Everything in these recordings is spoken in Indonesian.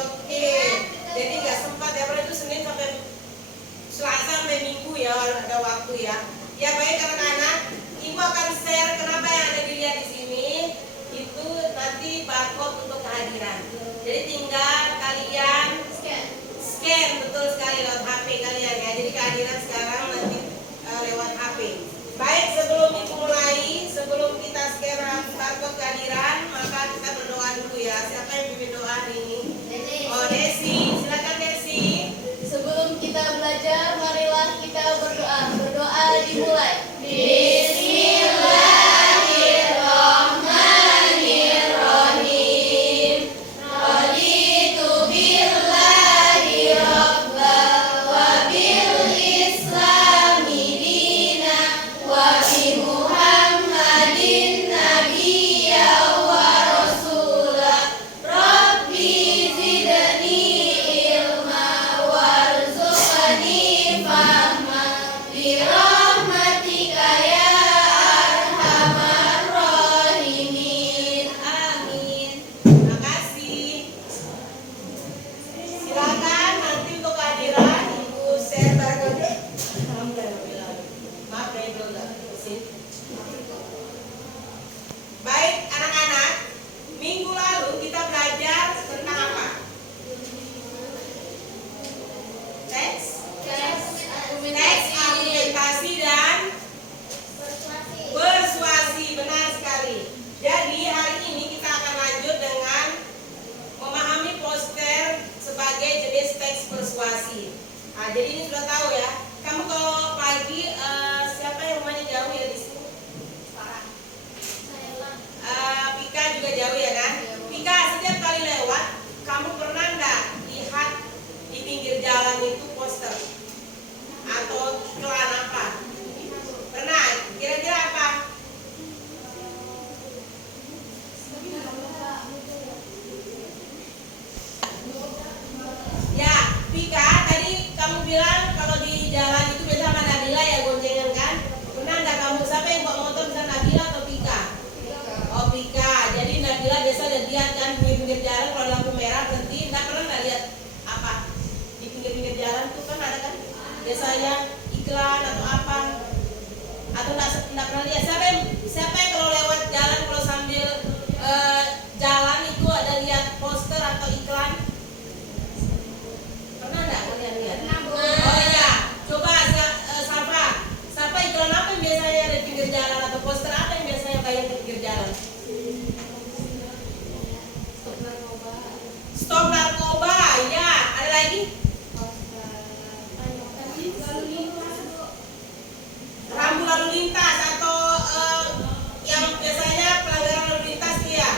oke. Jadi nggak sempat ya, berarti itu Senin sampai Selasa sampai Minggu ya, ada waktu ya. Ya baik anak-anak, Ibu akan share kenapa yang ada dilihat di sini itu nanti barcode untuk kehadiran. Jadi tinggal kalian scan betul sekali lewat HP kalian ya. Jadi kehadiran sekarang nanti lewat HP. Baik, sebelum Ibu mulai, sebelum kita scan barcode kehadiran, maka kita berdoa dulu ya. Siapa yang pimpin doa hari ini? Oh, Desi, silakan Desi. Sebelum kita belajar, marilah kita berdoa. Berdoa dimulai. Bismillahirrahmanirrahim. Raditu billahi rabba wa bil islami dina wa bi Muhammadin nabiyya wa rasula. Rabbi zidni ilma warzuqni fahma bi rahmatika ya arhamar rahimin. Amin. Terima kasih. Silakan nanti untuk kehadiran Ibu share barcode. Alhamdulillah. Maaf dari dulu nggak bersin. Baik anak-anak, minggu lalu kita belajar tentang apa? Teks, argumentasi dan persuasi, benar sekali. Jadi hari ini kita akan lanjut dengan memahami poster sebagai jenis teks persuasi. Nah, jadi ini sudah tahu ya. Kamu kalau pagi siapa yang rumahnya jauh ya di sini? Pika juga jauh ya kan? Pika, setiap kali lewat, kamu pernah nggak lihat di pinggir jalan itu poster atau iklan apa? Pernah? Kira-kira apa? Ya, Pika, tadi kamu bilang kalau di jalan itu biasa sama Nabila ya goncengan kan? Pernah nggak kamu? Siapa yang bawa motor, bisa Nabila atau Pika? Oh Pika, jadi Nabila biasa lihat kan di pinggir jalan kalau lampu merah berhenti. Nggak pernah nggak lihat apa di pinggir-pinggir jalan tuh kan ada kan? Biasanya iklan atau apa? Atau nggak pernah lihat? Siapa yang kalau lewat jalan kalau sambil jalan itu ada lihat poster atau iklan? Pernah nggak kalian lihat? Oh iya, coba Safa iklan apa yang biasanya ada di pinggir jalan atau poster apa yang biasanya tayang di pinggir jalan? Stop narkoba, ya. Ada lagi? Rambu lalu lintas atau yang biasanya pelanggaran lalu lintas tuh ya.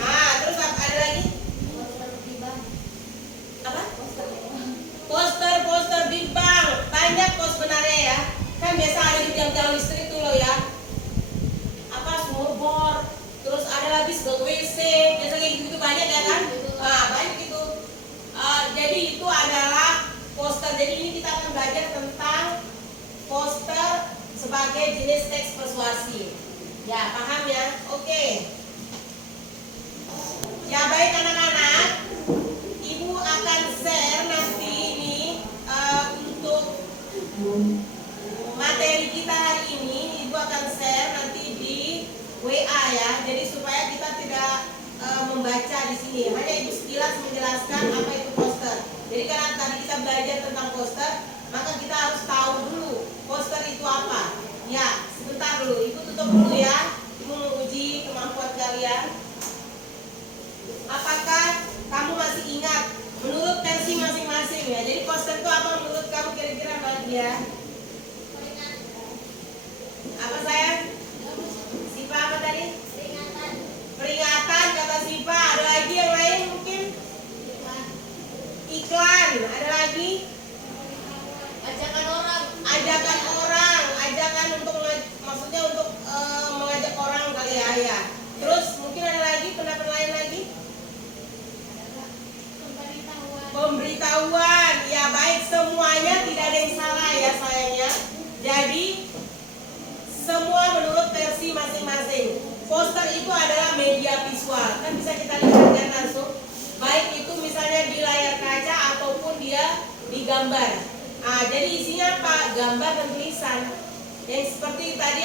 Nah, terus ada lagi? Apa? Poster di bank. Banyak kok sebenarnya ya. Kan biasa ada di tiang-tiang listrik tuh loh ya. Apa sumur bor. Terus ada lagi sebagai WC. Biasa kayak gitu banyak ya kan? Nah, banyak itu. Jadi itu adalah poster. Jadi ini kita akan belajar tentang poster sebagai jenis teks persuasi. Ya, paham ya? Oke. Ya, baik anak-anak. Ibu akan share nanti ini untuk materi kita hari ini. Ibu akan share nanti di WA ya. Jadi supaya kita tidak membaca di sini. Hanya Ibu sekilas menjelaskan apa itu poster. Jadi karena tadi kita belajar tentang poster, maka kita harus tahu dulu poster itu apa. Ya, sebentar dulu. Ibu tutup dulu ya. Ibu menguji kemampuan kalian. Apakah kamu masih ingat menurut versi masing-masing ya? Jadi poster itu apa menurut kamu kira-kira Mbak Dia? Apa sayang? Sipa apa tadi? Peringatan kata Sipa. Ada lagi yang lain mungkin? Iklan. Ada lagi? Ajakan orang, ajakan untuk maksudnya untuk mengajak orang kali ya. Terus mungkin ada lagi pendapat lain lagi? Pemberitahuan. Ya baik, semuanya tidak ada yang salah ya sayangnya. Jadi semua menurut versi masing-masing. Poster itu adalah media visual, kan bisa kita lihat kan langsung. Baik itu misalnya di layar gambar. Jadi isinya apa? Gambar dan tulisan. Yang seperti tadi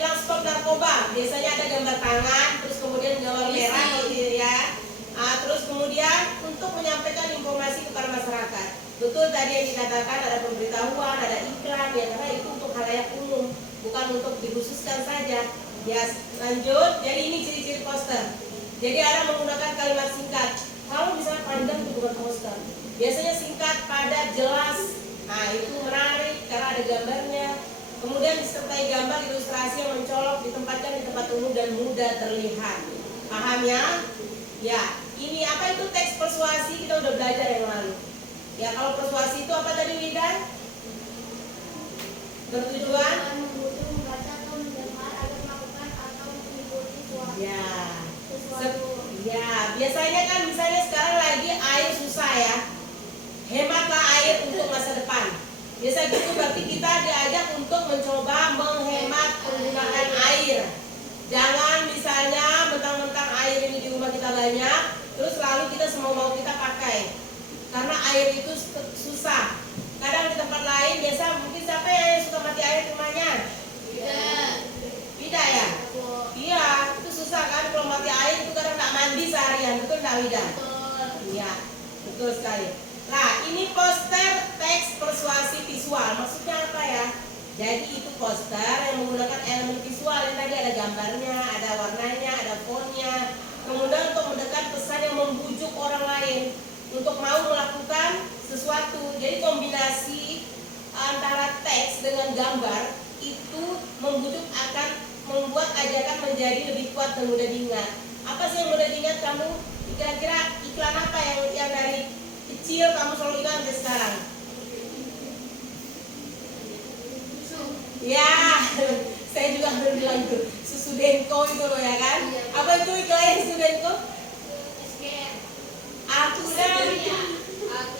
bilang stop narkoba. Biasanya ada gambar tangan, terus kemudian gambar merah gitu ya. Terus kemudian untuk menyampaikan informasi kepada masyarakat. Betul tadi yang dikatakan ada pemberitahuan, ada iklan ya, karena itu untuk khalayak umum, bukan untuk dikhususkan saja. Ya, lanjut. Jadi ini ciri-ciri poster. Jadi ada menggunakan kalimat singkat. Kalau misalnya panjang itu bukan poster. Biasanya singkat, padat, jelas. Itu menarik karena ada gambarnya. Kemudian disertai gambar ilustrasi yang mencolok, ditempatkan di tempat umum dan mudah terlihat. Paham ya? Ya, ini apa itu teks persuasi, kita udah belajar yang lalu. Ya, kalau persuasi itu apa tadi Widan? Bertujuan membutuhkan membaca atau mendengar agar melakukan atau mengikuti sesuatu. Ya, biasanya kan misalnya sekarang lagi air susah ya. Hematlah air untuk masa depan. Biasa gitu, berarti kita diajak untuk mencoba menghemat penggunaan air. Jangan misalnya mentang-mentang air ini di rumah kita banyak, terus lalu kita semau-mau kita pakai. Karena air itu susah. Kadang di tempat lain biasa mungkin siapa yang suka mati air di rumahnya? Tidak ya? Iya, itu susah kan kalau mati air itu kadang nggak mandi seharian, betul nggak Wida? Iya, betul sekali. Nah, ini poster teks persuasi visual. Maksudnya apa ya? Jadi itu poster yang menggunakan elemen visual yang tadi ada gambarnya, ada warnanya, ada fontnya. Kemudian untuk mendekat pesan yang membujuk orang lain untuk mau melakukan sesuatu. Jadi kombinasi antara teks dengan gambar itu membujuk akan membuat ajakan menjadi lebih kuat dan mudah diingat. Apa sih yang mudah diingat kamu? Kira-kira iklan apa yang dari kecil kamu selalu ingat sampai sekarang? Ya, saya juga belum bilang itu susu Denko itu loh ya kan? Apa itu iklan susu Denko?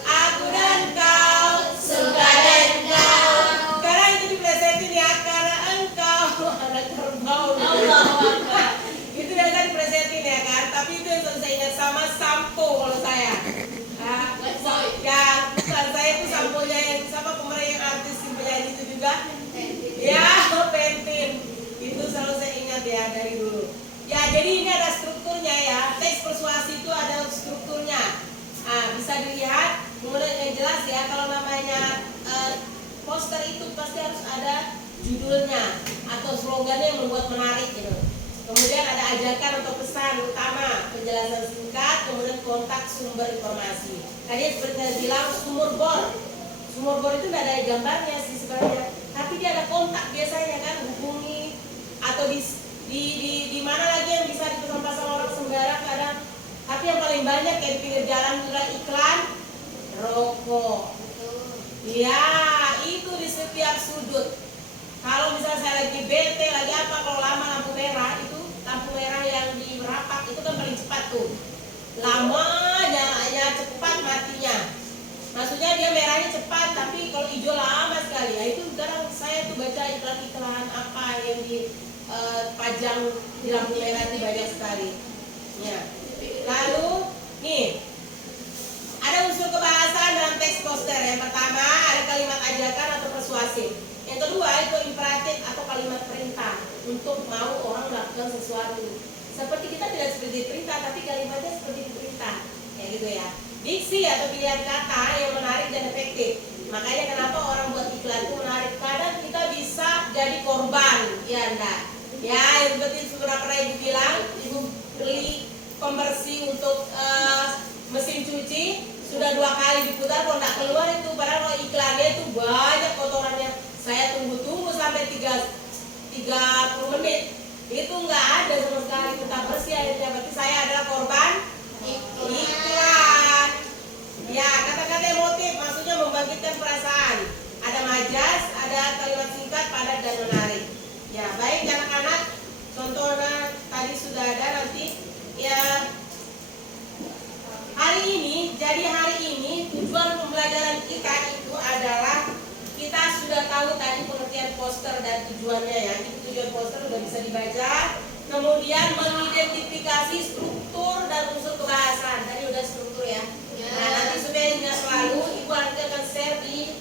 Aku dan kau suka dan kau. Karena itu diplesetin ya, karena engkau anak kerbau. Itu biasa diplesetin ya kan? Tapi itu yang saya ingat sama sampo kalau saya. Ya, bukan saya itu samponya yang sama pemeran yang artis penyanyi itu juga. Ya, Pentin. Itu selalu saya ingat ya dari dulu. Ya, jadi ini ada strukturnya ya. Teks persuasi itu ada strukturnya. Bisa dilihat, kemudian yang jelas ya, kalau namanya poster itu pasti harus ada judulnya atau slogannya yang membuat menarik gitu. Kemudian ada ajakan atau pesan utama, penjelasan singkat, kemudian kontak sumber informasi. Tadi seperti saya bilang, sumur bor. Sumur bor itu tidak ada gambarnya sih sebenarnya, tapi dia ada kontak biasanya kan, hubungi atau di mana lagi yang bisa dipesan-pesan orang sembarang kadang. Tapi yang paling banyak kayak di pinggir jalan adalah iklan rokok. Ya, itu di setiap sudut. Kalau misalnya saya lagi bete, lagi apa, kalau lama lampu merah itu, lampu merah yang di Merapak itu kan paling cepat tuh. Lama nyalanya, cepat matinya. Maksudnya dia merahnya cepat, tapi kalau hijau lama sekali. Ya itu sekarang saya tuh baca iklan-iklan apa yang dipajang di lampu merah itu banyak sekali. Ya. Lalu nih ada unsur kebahasaan dalam teks poster. Yang pertama ada kalimat ajakan atau persuasif. Yang kedua itu imperatif atau kalimat perintah untuk mau orang melakukan sesuatu. Seperti kita tidak seperti perintah, tapi kalimatnya seperti perintah, kayak gitu ya. Diksi atau pilihan kata yang menarik dan efektif. Makanya kenapa orang buat iklan itu menarik. Kadang kita bisa jadi korban, ya enggak? Ya, yang seperti pernah ibu bilang, ibu beli pembersih untuk mesin cuci sudah 2 kali diputar, kalau nggak keluar itu, padahal kalau iklannya itu banyak kotorannya. Saya tunggu sampai 30 menit, itu nggak ada sama sekali, tetap bersih akhirnya. Berarti saya adalah korban iklan. Ya, kata-kata emotif maksudnya membangkitkan perasaan. Ada majas, ada kalimat singkat, padat dan menarik. Ya, baik anak-anak, contohnya tadi sudah ada nanti. Ya, hari ini tujuan pembelajaran kita itu adalah kita sudah tahu tadi pengertian poster dan tujuannya ya. Itu tujuan poster sudah bisa dibaca. Kemudian mengidentifikasi struktur dan unsur kebahasaan. Tadi udah struktur ya. Nah, nanti supaya ingat selalu, ibu nanti akan share di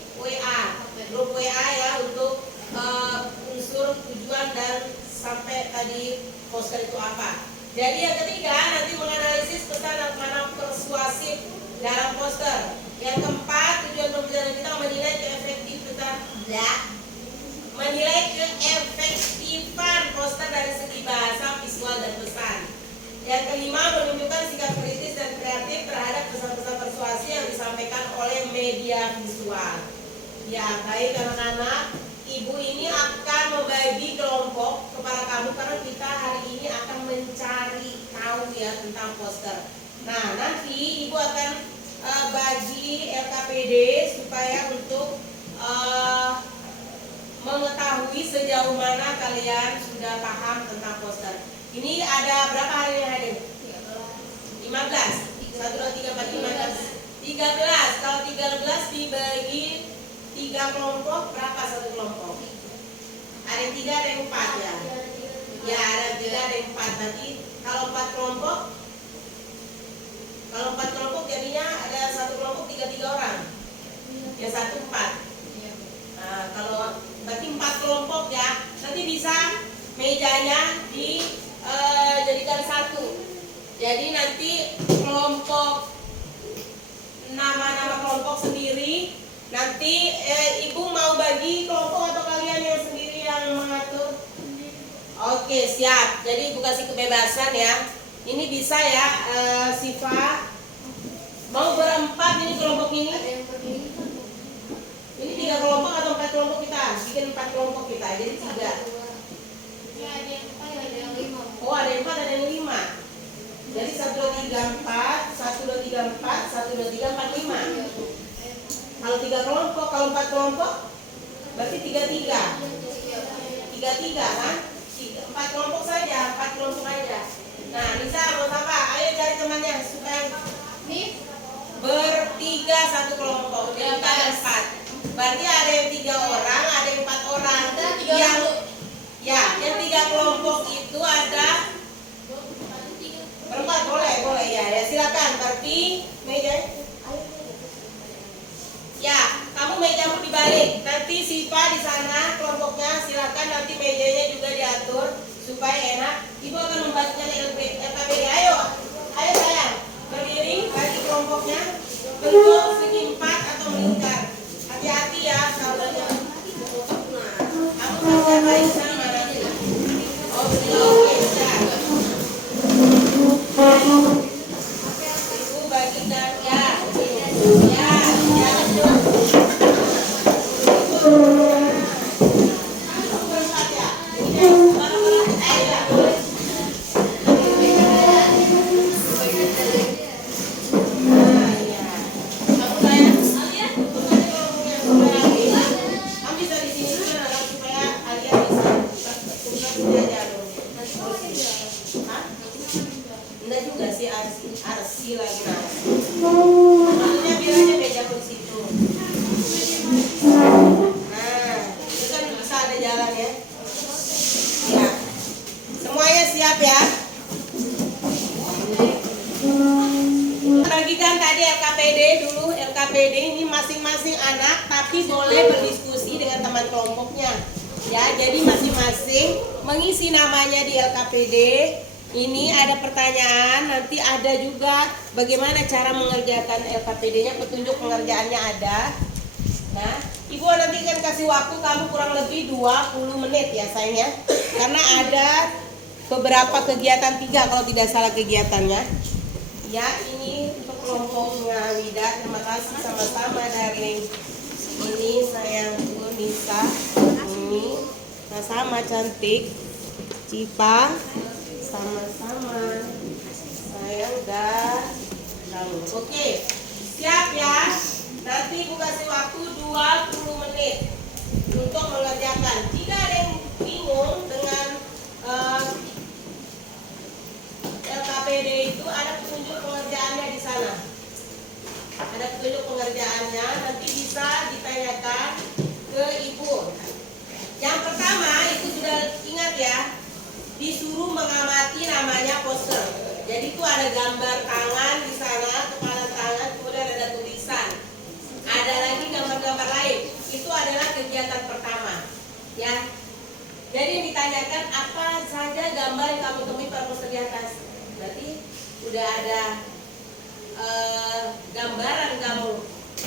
via visual. Ya, baik anak-anak, ibu ini akan membagi kelompok kepada kamu karena kita hari ini akan mencari tahu ya tentang poster. Nah, nanti ibu akan bagi LKPD supaya untuk mengetahui sejauh mana kalian sudah paham tentang poster. Ini ada berapa hari yang hadir? 15. 1, 2, 3, 4, 5, 6, 13. Kalau 13 dibagi 3 kelompok, berapa satu kelompok? Ada yang 3, ada yang 4 ya? Ya, ada 3, ada yang 4. Nanti kalau 4 kelompok, jadinya ada satu kelompok 3 orang. Ya, 1, 4. Nah, kalau berarti 4 kelompok ya, nanti bisa mejanya dijadikan 1. Jadi nanti kelompok, nama-nama kelompok sendiri. Nanti ibu mau bagi kelompok atau kalian yang sendiri yang mengatur? Oke, siap. Jadi ibu kasih kebebasan ya. Ini bisa ya, Siva. Mau berempat ini kelompok ini? Ini 3 kelompok atau 4 kelompok kita? Bikin 4 kelompok kita, jadi 3. Oh, ada yang 4, ada yang 5. Jadi 1, 2, 3, 4, 1, 2, 3, 4, 1, 2, 3, 4, 5. Kalau 3 kelompok, kalau 4 kelompok, berarti 3 kan? 4 kelompok saja, 4 kelompok aja. Nah, bisa mau apa? Ayo cari temannya supaya bertiga satu kelompok. Jadi kita ada 4. Berarti ada yang 3 orang, ada yang 4 orang. Yang 3 kelompok itu ada berempat, boleh ya. Silakan. Berarti meja. Ya, kamu mejamu dibalik. Nanti Siva di sana kelompoknya, silakan nanti mejanya juga diatur supaya enak. Ibu akan membagikan LKPD. Ayo sayang, berdiri bagi kelompoknya. Bentuk segi 4 atau melingkar. Hati-hati ya kalau kamu kerja baik sama nanti. Oke, sudah. Ibu bagikan ya. Enggak juga sih, arsi lagi maksudnya biar aja meja di situ. Nah, itu kan bisa ada jalan ya. Ya, semuanya siap ya. Bagikan tadi LKPD dulu. LKPD ini masing-masing anak, tapi boleh berdiskusi dengan teman kelompoknya. Ya, jadi masing-masing mengisi namanya di LKPD. Ini ada pertanyaan, nanti ada juga bagaimana cara mengerjakan LKPD-nya, petunjuk pengerjaannya ada. Nah, ibu nanti kan kasih waktu kamu kurang lebih 20 menit ya sayang ya. Karena ada beberapa kegiatan 3 kalau tidak salah kegiatannya. Ya, ini untuk kelompoknya Wida, terima kasih sama-sama dari ini sayangku Nisa. Ini sama cantik Cipa. Sama-sama sayang dan kamu. Oke, siap ya. Nanti ibu kasih waktu 20 menit untuk mengerjakan. Jika ada yang bingung dengan LKPD itu, ada petunjuk pengerjaannya di sana. Ada petunjuk pengerjaannya, nanti bisa ditanyakan ke ibu. Yang pertama itu sudah ingat ya, disuruh mengamati namanya poster. Jadi itu ada gambar tangan di sana, kepala tangan, kemudian ada tulisan. Ada lagi gambar-gambar lain. Itu adalah kegiatan pertama. Ya. Jadi yang ditanyakan apa saja gambar yang kamu temui pada poster di atas. Berarti udah ada gambaran kamu.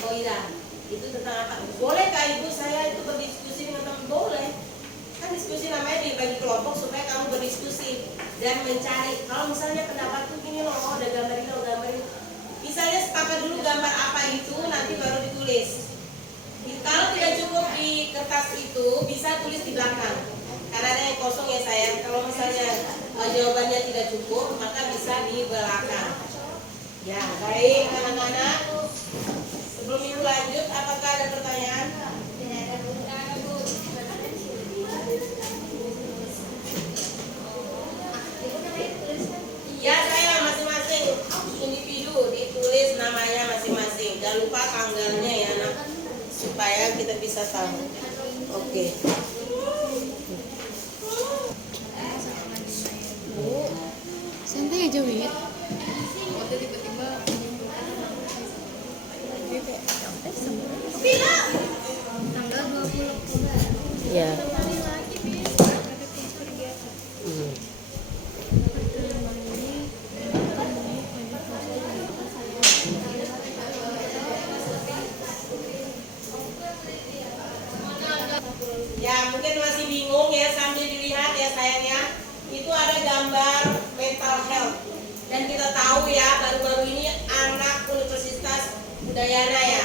Oh iya, itu tentang apa? Bolehkah ibu saya itu berdiskusi dengan teman? Boleh. Kan diskusi namanya dibagi kelompok supaya kamu berdiskusi dan mencari. Kalau misalnya pendapatku gini loh, ada gambar ini, ada gambar ini. Misalnya sepakat dulu gambar apa itu, nanti baru ditulis. kertas itu bisa tulis di belakang. Karena ada yang kosong ya sayang. Kalau misalnya jawabannya tidak cukup, maka bisa di belakang. Ya, baik anak-anak. Sebelum itu lanjut, apakah ada pertanyaan? Ya saya masing-masing individu ditulis namanya masing-masing. Jangan lupa tanggalnya ya anak, supaya kita bisa tahu. Oke. Santai aja, Wit. Waktu tiba-tiba tanggal 20 Oktober. Ya. Ya mungkin masih bingung ya, sambil dilihat ya sayangnya. Itu ada gambar mental health. Dan kita tahu ya baru-baru ini anak Universitas Udayana ya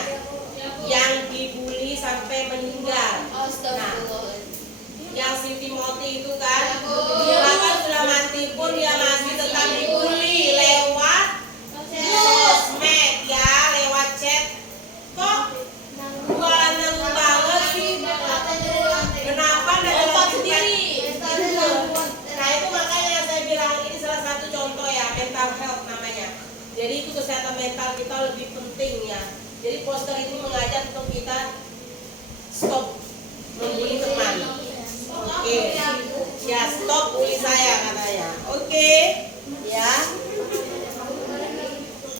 yang dibully sampai meninggal. Astagfirullah. Yang si Timothy itu kan, dia bahkan sudah mati pun dia masih tetap dibully lewat sosmed ya, lewat chat. Kok jualan nanggung banget sih? Kenapa nggak sendiri? Nah itu makanya yang saya bilang ini salah satu contoh ya, mental health namanya. Jadi itu kesehatan mental kita lebih penting ya. Jadi poster ini mengajak untuk kita stop membuli teman. Oke, ya stop bully saya katanya. Oke, ya.